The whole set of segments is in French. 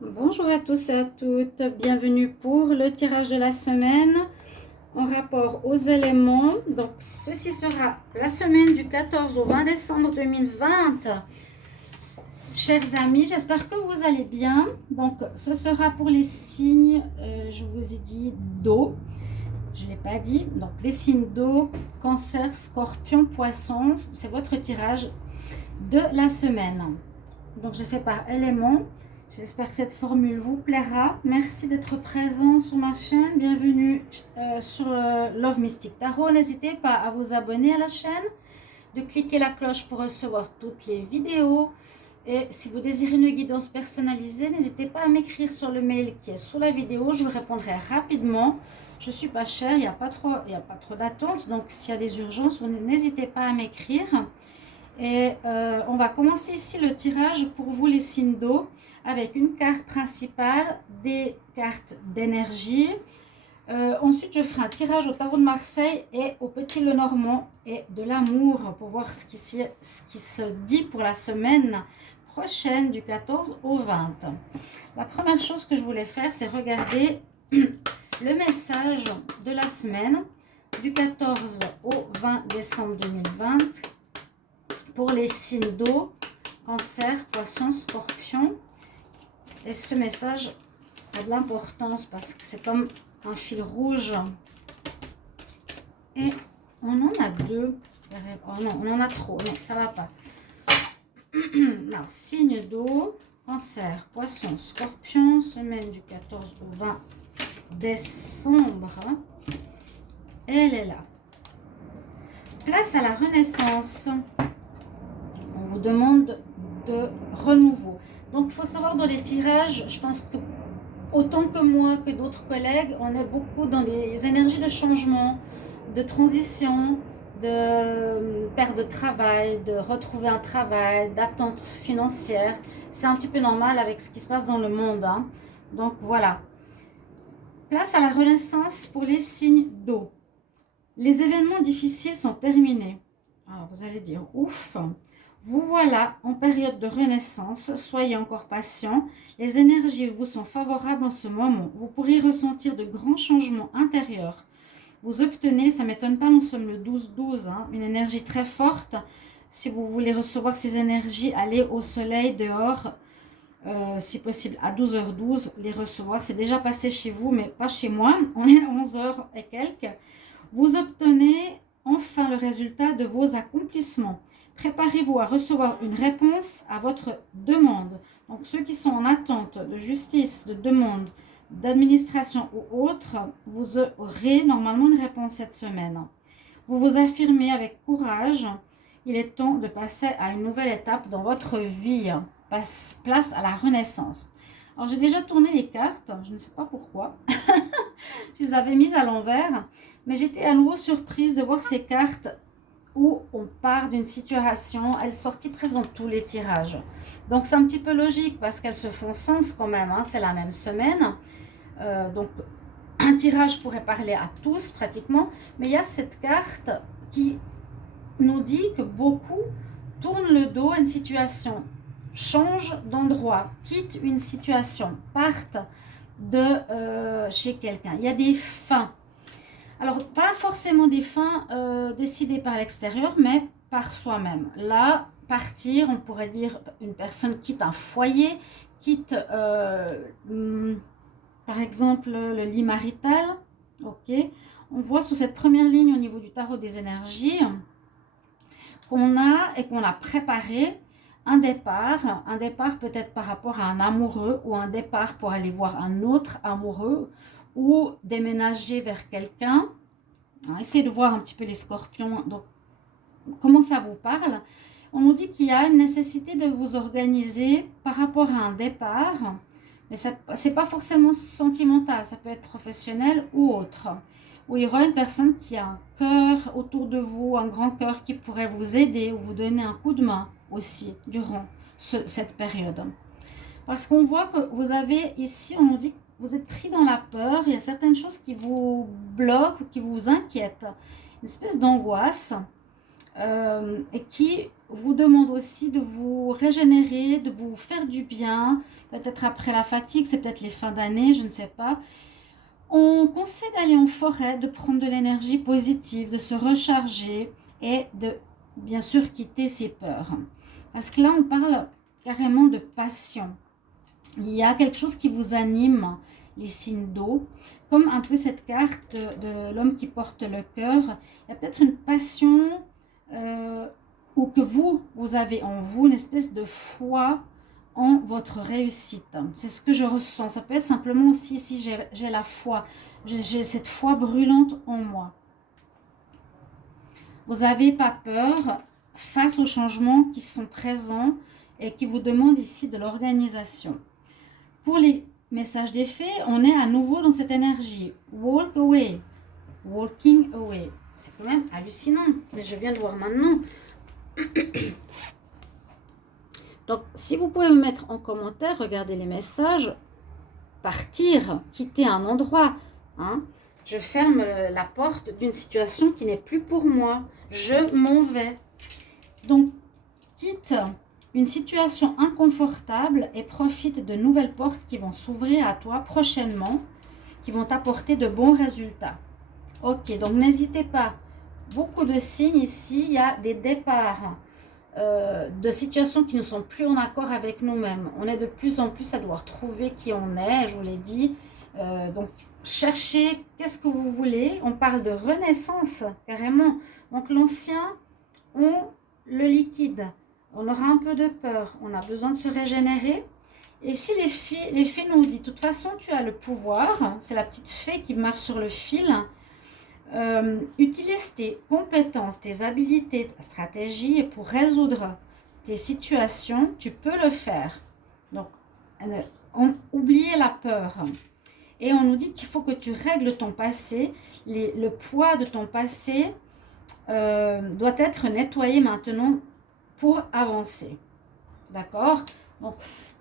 Bonjour à tous et à toutes, bienvenue pour le tirage de la semaine en rapport aux éléments. Donc ceci sera la semaine du 14 au 20 décembre 2020. Chers amis, j'espère que vous allez bien. Donc ce sera pour les signes, je vous ai dit d'eau, je ne l'ai pas dit. Donc les signes d'eau, cancer, scorpion, poisson, c'est votre tirage de la semaine. Donc j'ai fait par élément. J'espère que cette formule vous plaira. Merci d'être présent sur ma chaîne. Bienvenue sur Love Mystic Tarot. N'hésitez pas à vous abonner à la chaîne, de cliquer la cloche pour recevoir toutes les vidéos. Et si vous désirez une guidance personnalisée, n'hésitez pas à m'écrire sur le mail qui est sous la vidéo. Je vous répondrai rapidement. Je ne suis pas chère, il n'y a pas trop d'attente. Donc s'il y a des urgences, n'hésitez pas à m'écrire. Et on va commencer ici le tirage pour vous les signes d'eau avec une carte principale, des cartes d'énergie. Ensuite, je ferai un tirage au tarot de Marseille et au petit Lenormand et de l'amour pour voir ce qui se dit pour la semaine prochaine du 14 au 20. La première chose que je voulais faire, c'est regarder le message de la semaine du 14 au 20 décembre 2020 pour les signes d'eau, cancer, poisson, scorpion. Et ce message a de l'importance parce que c'est comme un fil rouge. Et on en a deux. Oh non, on en a trop. Non, ça va pas. Alors, signe d'eau, cancer, poisson, scorpion, semaine du 14 au 20 décembre. Elle est là. Place à la renaissance. On vous demande de renouveau. Donc, il faut savoir dans les tirages, je pense que autant que moi que d'autres collègues, on est beaucoup dans des énergies de changement, de transition, de perte de travail, de retrouver un travail, d'attente financière. C'est un petit peu normal avec ce qui se passe dans le monde, hein. Donc voilà. Place à la renaissance pour les signes d'eau. Les événements difficiles sont terminés. Alors vous allez dire ouf. Vous voilà en période de renaissance, soyez encore patient, les énergies vous sont favorables en ce moment, vous pourrez ressentir de grands changements intérieurs. Vous obtenez, ça ne m'étonne pas, nous sommes le 12-12, hein, une énergie très forte. Si vous voulez recevoir ces énergies, allez au soleil dehors, si possible à 12h12, les recevoir. C'est déjà passé chez vous, mais pas chez moi, on est à 11h et quelques. Vous obtenez enfin le résultat de vos accomplissements. Préparez-vous à recevoir une réponse à votre demande. Donc ceux qui sont en attente de justice, de demande, d'administration ou autre, vous aurez normalement une réponse cette semaine. Vous vous affirmez avec courage. Il est temps de passer à une nouvelle étape dans votre vie. Place à la renaissance. Alors j'ai déjà tourné les cartes, je ne sais pas pourquoi. Je les avais mises à l'envers, mais j'étais à nouveau surprise de voir ces cartes où on part d'une situation, elles sont présentes dans tous les tirages. Donc c'est un petit peu logique parce qu'elles se font sens quand même, hein, c'est la même semaine. Donc un tirage pourrait parler à tous pratiquement, mais il y a cette carte qui nous dit que beaucoup tournent le dos à une situation, changent d'endroit, quittent une situation, partent de chez quelqu'un. Il y a des fins. Alors, pas forcément des fins décidées par l'extérieur, mais par soi-même. Là, partir, on pourrait dire, une personne quitte un foyer, quitte, par exemple, le lit marital. Ok. On voit sous cette première ligne au niveau du tarot des énergies qu'on a et qu'on a préparé un départ peut-être par rapport à un amoureux ou un départ pour aller voir un autre amoureux ou déménager vers quelqu'un. Essayez de voir un petit peu les scorpions, donc comment ça vous parle. On nous dit qu'il y a une nécessité de vous organiser par rapport à un départ, mais ce n'est pas forcément sentimental, ça peut être professionnel ou autre. Où il y aura une personne qui a un cœur autour de vous, un grand cœur qui pourrait vous aider ou vous donner un coup de main aussi durant cette période. Parce qu'on voit que vous avez ici, on nous dit que vous êtes pris dans la peur, il y a certaines choses qui vous bloquent, qui vous inquiètent, une espèce d'angoisse. et qui vous demande aussi de vous régénérer, de vous faire du bien, peut-être après la fatigue, c'est peut-être les fins d'année, je ne sais pas. On conseille d'aller en forêt, de prendre de l'énergie positive, de se recharger et de bien sûr quitter ses peurs. Parce que là, on parle carrément de passion. Il y a quelque chose qui vous anime, les signes d'eau, comme un peu cette carte de l'homme qui porte le cœur. Il y a peut-être une passion ou que vous avez en vous, une espèce de foi en votre réussite. C'est ce que je ressens. Ça peut être simplement aussi si j'ai la foi, j'ai cette foi brûlante en moi. Vous n'avez pas peur face aux changements qui sont présents et qui vous demandent ici de l'organisation. Pour les messages des fées, on est à nouveau dans cette énergie. Walk away. Walking away. C'est quand même hallucinant, mais je viens de voir maintenant. Donc, si vous pouvez me mettre en commentaire, regardez les messages. Partir, quitter un endroit. Hein. Je ferme la porte d'une situation qui n'est plus pour moi. Je m'en vais. Donc, quitte une situation inconfortable et profite de nouvelles portes qui vont s'ouvrir à toi prochainement, qui vont t'apporter de bons résultats. Ok, donc n'hésitez pas. Beaucoup de signes ici, il y a des départs de situations qui ne sont plus en accord avec nous-mêmes. On est de plus en plus à devoir trouver qui on est, je vous l'ai dit. Donc, cherchez qu'est-ce que vous voulez. On parle de renaissance, carrément. Donc, l'ancien, on le liquide. On aura un peu de peur. On a besoin de se régénérer. Et si les fées nous disent, de toute façon, tu as le pouvoir. C'est la petite fée qui marche sur le fil. Utilise tes compétences, tes habilités, ta stratégie pour résoudre tes situations, tu peux le faire. Donc, oubliez la peur. Et on nous dit qu'il faut que tu règles ton passé. Le poids de ton passé doit être nettoyé maintenant pour avancer. D'accord? Donc,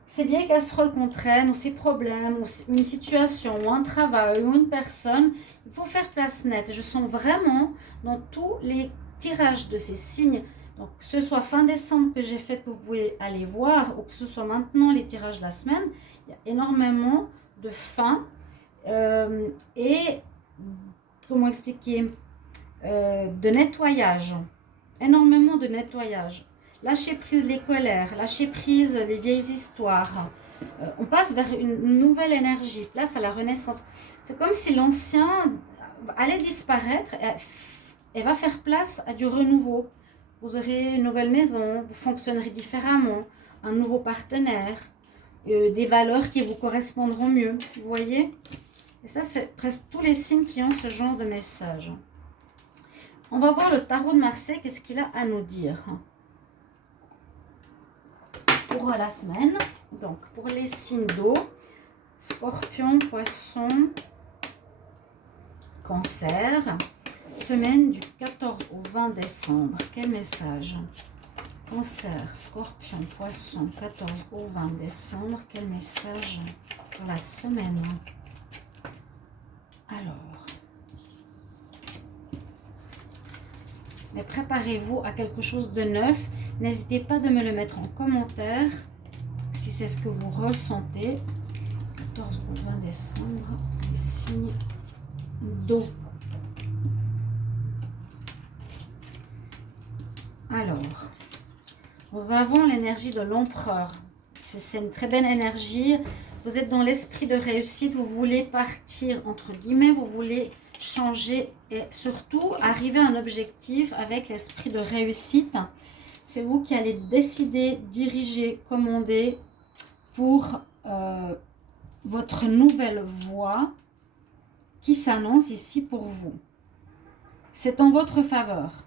ces vieilles casseroles qu'on traîne, ou ces problèmes, ou une situation, ou un travail, ou une personne, il faut faire place nette. Je sens vraiment dans tous les tirages de ces signes, donc que ce soit fin décembre que j'ai fait, que vous pouvez aller voir, ou que ce soit maintenant les tirages de la semaine, il y a énormément de fins et, comment expliquer, de nettoyage. Énormément de nettoyage. Lâcher prise les colères, lâcher prise les vieilles histoires. On passe vers une nouvelle énergie, place à la renaissance. C'est comme si l'ancien allait disparaître et va faire place à du renouveau. Vous aurez une nouvelle maison, vous fonctionnerez différemment, un nouveau partenaire, des valeurs qui vous correspondront mieux. Vous voyez? Et ça, c'est presque tous les signes qui ont ce genre de message. On va voir le tarot de Marseille, qu'est-ce qu'il a à nous dire pour la semaine. Donc, pour les signes d'eau, Scorpion, Poisson, Cancer, semaine du 14 au 20 décembre. Quel message? Cancer, Scorpion, Poisson, 14 au 20 décembre. Quel message pour la semaine? Alors, mais préparez-vous à quelque chose de neuf. N'hésitez pas de me le mettre en commentaire si c'est ce que vous ressentez. 14 au 20 décembre, les signes d'eau. Alors, nous avons l'énergie de l'empereur. C'est une très belle énergie. Vous êtes dans l'esprit de réussite. Vous voulez partir, entre guillemets, vous voulez changer et surtout arriver à un objectif avec l'esprit de réussite. C'est vous qui allez décider, diriger, commander pour votre nouvelle voie qui s'annonce ici pour vous. C'est en votre faveur.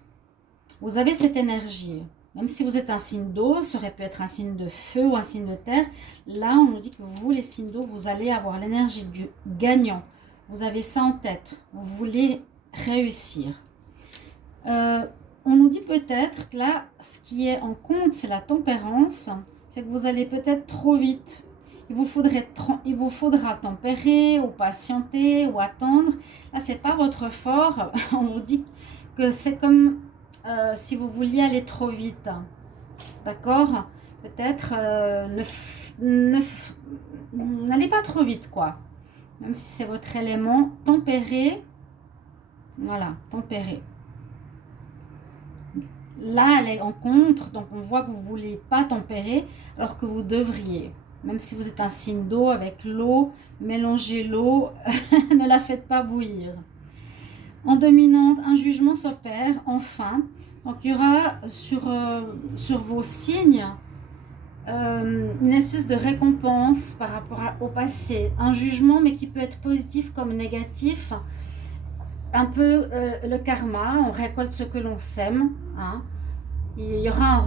Vous avez cette énergie. Même si vous êtes un signe d'eau, ça aurait pu être un signe de feu ou un signe de terre. Là, on nous dit que vous, les signes d'eau, vous allez avoir l'énergie du gagnant. Vous avez ça en tête. Vous voulez réussir. On nous dit peut-être que là, ce qui est en compte, c'est la tempérance. C'est que vous allez peut-être trop vite. Il vous faudra tempérer ou patienter ou attendre. Là, ce n'est pas votre fort. On vous dit que c'est comme si vous vouliez aller trop vite. D'accord? Peut-être n'allez pas trop vite, quoi. Même si c'est votre élément, tempéré. Voilà, tempéré. Là, elle est en contre, donc on voit que vous ne voulez pas tempérer, alors que vous devriez. Même si vous êtes un signe d'eau, avec l'eau, mélangez l'eau, ne la faites pas bouillir. En dominante, un jugement s'opère, enfin. Donc, il y aura sur vos signes une espèce de récompense par rapport au passé. Un jugement, mais qui peut être positif comme négatif. Un peu le karma, on récolte ce que l'on sème. Hein. Il y aura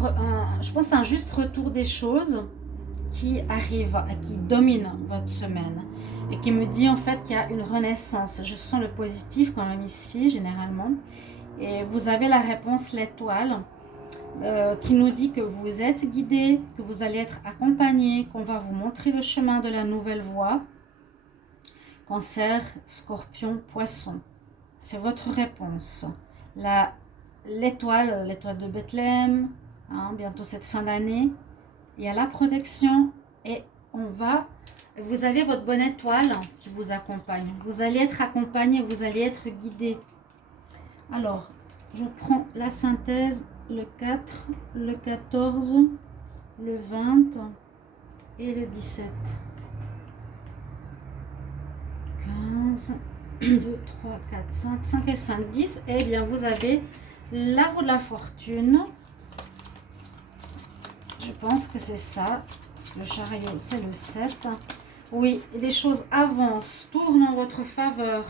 je pense, un juste retour des choses qui arrive, qui domine votre semaine. Et qui me dit en fait qu'il y a une renaissance. Je sens le positif quand même ici, généralement. Et vous avez la réponse, l'étoile, qui nous dit que vous êtes guidé, que vous allez être accompagné, qu'on va vous montrer le chemin de la nouvelle voie. Cancer, Scorpion, Poisson. C'est votre réponse. L'étoile de Bethléem, hein, bientôt cette fin d'année. Il y a la protection et vous avez votre bonne étoile qui vous accompagne. Vous allez être accompagné, vous allez être guidé. Alors, je prends la synthèse, le 4, le 14, le 20 et le 17. 15, 2, 3, 4, 5, 5 et 5, 10. Eh bien, vous avez la roue de la fortune. Je pense que c'est ça. Parce que le chariot, c'est le 7. Oui, les choses avancent, tournent en votre faveur.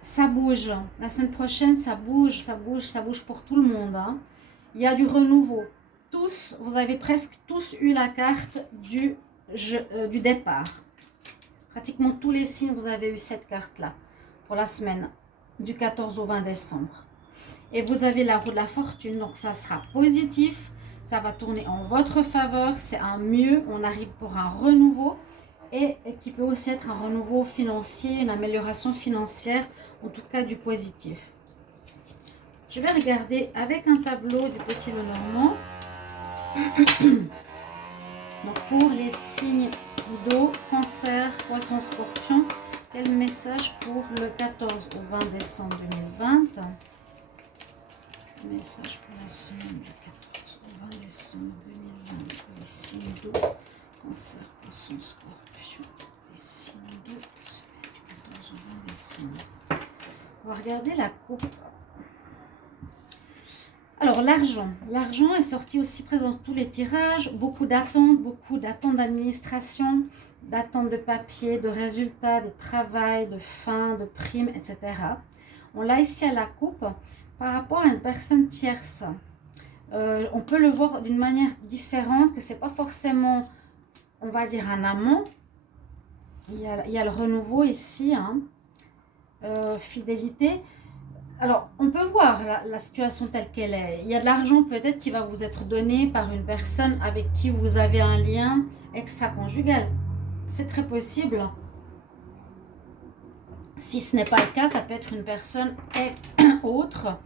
Ça bouge. La semaine prochaine, ça bouge, ça bouge, ça bouge pour tout le monde. Hein. Il y a du renouveau. Tous, vous avez presque tous eu la carte du départ. Pratiquement tous les signes, vous avez eu cette carte-là pour la semaine du 14 au 20 décembre. Et vous avez la roue de la fortune, donc ça sera positif. Ça va tourner en votre faveur. C'est un mieux. On arrive pour un renouveau. Et qui peut aussi être un renouveau financier, une amélioration financière, en tout cas du positif. Je vais regarder avec un tableau du Petit Lenormand. Donc pour les signes d'eau, Cancer, Poisson, Scorpion, quel message pour le 14 au 20 décembre 2020? Message pour la semaine du 14 au 20 décembre 2020 pour les signes d'eau, Cancer, Poisson, Scorpion, les signes d'eau, semaine du 14 au 20 décembre. On va regarder la coupe. Alors, l'argent. L'argent est sorti aussi présent dans tous les tirages. Beaucoup d'attentes d'administration, d'attentes de papier, de résultats, de travail, de fin, de primes, etc. On l'a ici à la coupe par rapport à une personne tierce. On peut le voir d'une manière différente, que ce n'est pas forcément, on va dire, un amant. Il y a le renouveau ici, hein. Fidélité. Alors, on peut voir la situation telle qu'elle est. Il y a de l'argent peut-être qui va vous être donné par une personne avec qui vous avez un lien extra-conjugal. C'est très possible. Si ce n'est pas le cas, ça peut être une personne autre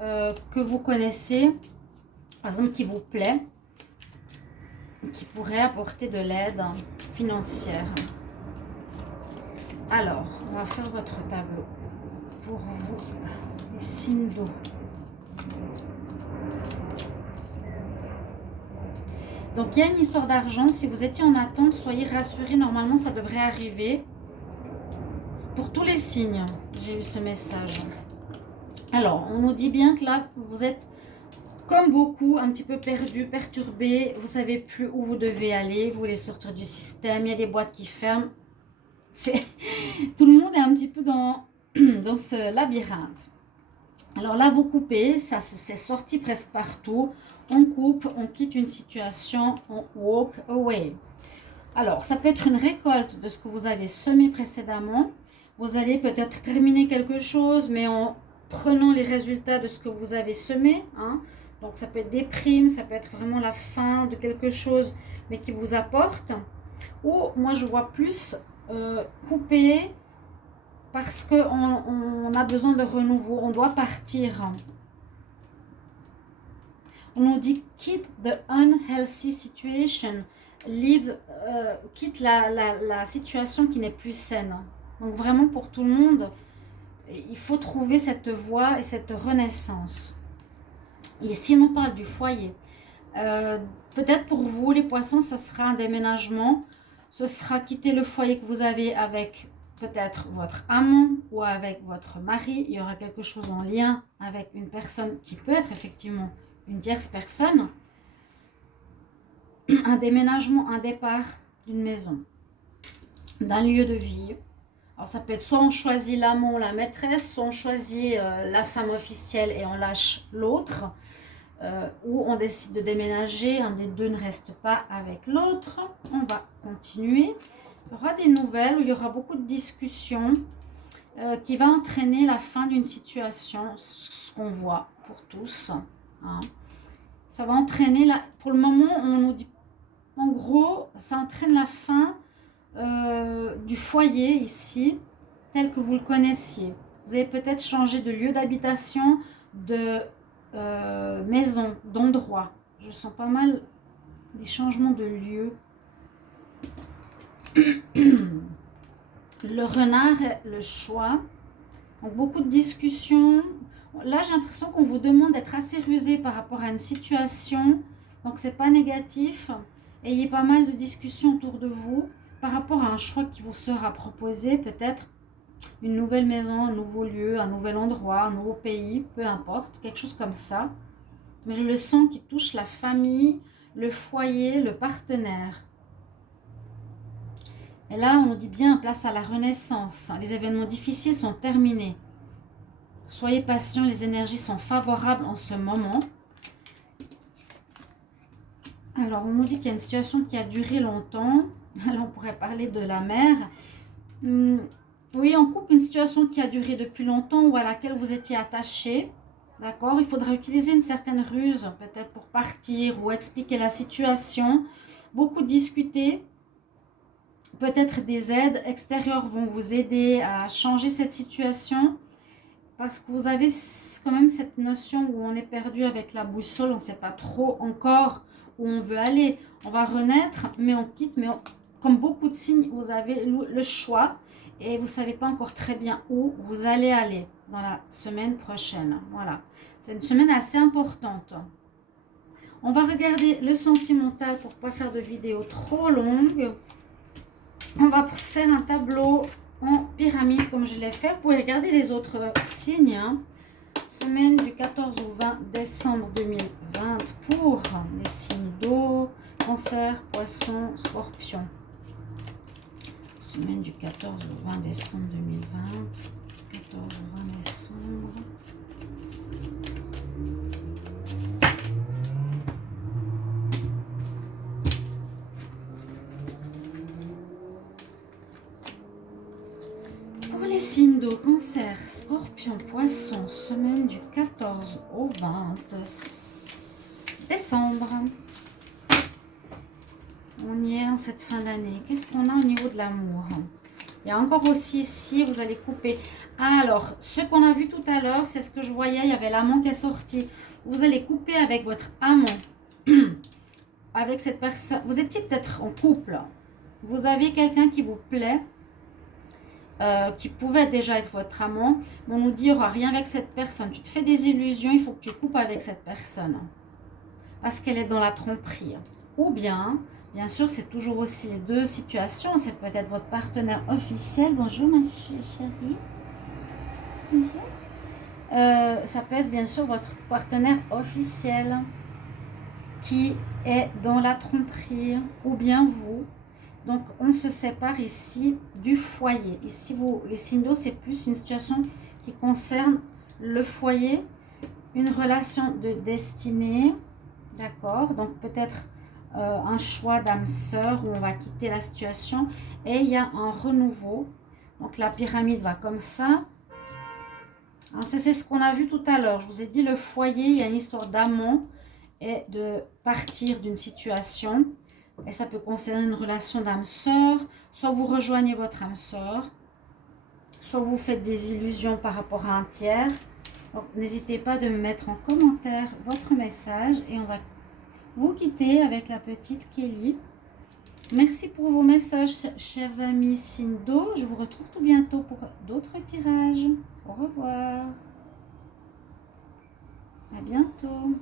que vous connaissez, par exemple, qui vous plaît, qui pourrait apporter de l'aide financière. Alors, on va faire votre tableau pour vous. Signes d'eau. Donc, il y a une histoire d'argent. Si vous étiez en attente, soyez rassurés. Normalement, ça devrait arriver. Pour tous les signes, j'ai eu ce message. Alors, on nous dit bien que là, vous êtes, comme beaucoup, un petit peu perdu, perturbé. Vous ne savez plus où vous devez aller. Vous voulez sortir du système. Il y a des boîtes qui ferment. Tout le monde est un petit peu dans ce labyrinthe. Alors là, vous coupez, ça c'est sorti presque partout. On coupe, on quitte une situation, on walk away. Alors, ça peut être une récolte de ce que vous avez semé précédemment. Vous allez peut-être terminer quelque chose, mais en prenant les résultats de ce que vous avez semé. Hein. Donc, ça peut être des primes, ça peut être vraiment la fin de quelque chose, mais qui vous apporte. Ou, moi, je vois plus couper parce qu'on a besoin de renouveau, on doit partir. On nous dit quitte the unhealthy situation, quitte la situation qui n'est plus saine. Donc vraiment pour tout le monde, il faut trouver cette voie et cette renaissance. Et si on parle du foyer, peut-être pour vous les poissons, ce sera un déménagement, ce sera quitter le foyer que vous avez avec peut-être votre amant ou avec votre mari. Il y aura quelque chose en lien avec une personne qui peut être effectivement une tierce personne. Un déménagement, un départ d'une maison, d'un lieu de vie. Alors ça peut être soit on choisit l'amant ou la maîtresse, soit on choisit la femme officielle et on lâche l'autre, ou on décide de déménager, un des deux ne reste pas avec l'autre. On va continuer. Il y aura des nouvelles où il y aura beaucoup de discussions qui va entraîner la fin d'une situation, ce qu'on voit pour tous. Hein. Ça va entraîner, pour le moment, on nous dit, en gros, ça entraîne la fin du foyer ici, tel que vous le connaissiez. Vous avez peut-être changé de lieu d'habitation, de maison, d'endroit. Je sens pas mal des changements de lieu. Le renard, le choix. Donc, beaucoup de discussions. Là, j'ai l'impression qu'on vous demande d'être assez rusé par rapport à une situation. Donc, c'est pas négatif. Ayez pas mal de discussions autour de vous par rapport à un choix qui vous sera proposé. Peut-être une nouvelle maison, un nouveau lieu, un nouvel endroit, un nouveau pays, peu importe. Quelque chose comme ça. Mais je le sens qui touche la famille, le foyer, le partenaire. Et là, on nous dit bien, place à la renaissance. Les événements difficiles sont terminés. Soyez patient, les énergies sont favorables en ce moment. Alors, on nous dit qu'il y a une situation qui a duré longtemps. Là, on pourrait parler de la mer. Oui, on coupe une situation qui a duré depuis longtemps ou à laquelle vous étiez attaché. D'accord? Il faudra utiliser une certaine ruse, peut-être pour partir ou expliquer la situation. Beaucoup discuter. Peut-être des aides extérieures vont vous aider à changer cette situation. Parce que vous avez quand même cette notion où on est perdu avec la boussole. On ne sait pas trop encore où on veut aller. On va renaître, mais on quitte. Mais comme beaucoup de signes, vous avez le choix. Et vous ne savez pas encore très bien où vous allez aller dans la semaine prochaine. Voilà. C'est une semaine assez importante. On va regarder le sentimental pour ne pas faire de vidéo trop longue. On va faire un tableau en pyramide comme je l'ai fait. Vous pouvez regarder les autres signes. Hein. Semaine du 14 au 20 décembre 2020 pour les signes d'eau, Cancer, Poisson, Scorpion. Semaine du 14 au 20 décembre 2020. 14 au 20 décembre. Signes d'eau, Cancer, Scorpion, Poisson, semaine du 14 au 20 décembre. On y est en cette fin d'année. Qu'est-ce qu'on a au niveau de l'amour? Il y a encore aussi ici, vous allez couper. Alors, ce qu'on a vu tout à l'heure, c'est ce que je voyais, il y avait l'amant qui est sorti. Vous allez couper avec votre amant. Avec cette personne. Vous étiez peut-être en couple. Vous avez quelqu'un qui vous plaît. Qui pouvait déjà être votre amant, mais on nous dit il n'y aura rien avec cette personne. Tu te fais des illusions, il faut que tu coupes avec cette personne parce qu'elle est dans la tromperie. Ou bien sûr, c'est toujours aussi les deux situations. C'est peut-être votre partenaire officiel. Bonjour ma chérie. Bonjour. Ça peut être bien sûr votre partenaire officiel qui est dans la tromperie, ou bien vous. Donc, on se sépare ici du foyer. Ici, les signes d'eau, c'est plus une situation qui concerne le foyer, une relation de destinée, d'accord? Donc, peut-être un choix d'âme sœur où on va quitter la situation et il y a un renouveau. Donc, la pyramide va comme ça. C'est ce qu'on a vu tout à l'heure. Je vous ai dit, le foyer, il y a une histoire d'amant et de partir d'une situation. Et ça peut concerner une relation d'âme sœur, soit vous rejoignez votre âme sœur, soit vous faites des illusions par rapport à un tiers. N'hésitez pas de me mettre en commentaire votre message et on va vous quitter avec la petite Kelly. Merci pour vos messages, chers amis signe d'eau. Je vous retrouve tout bientôt pour d'autres tirages. Au revoir. À bientôt.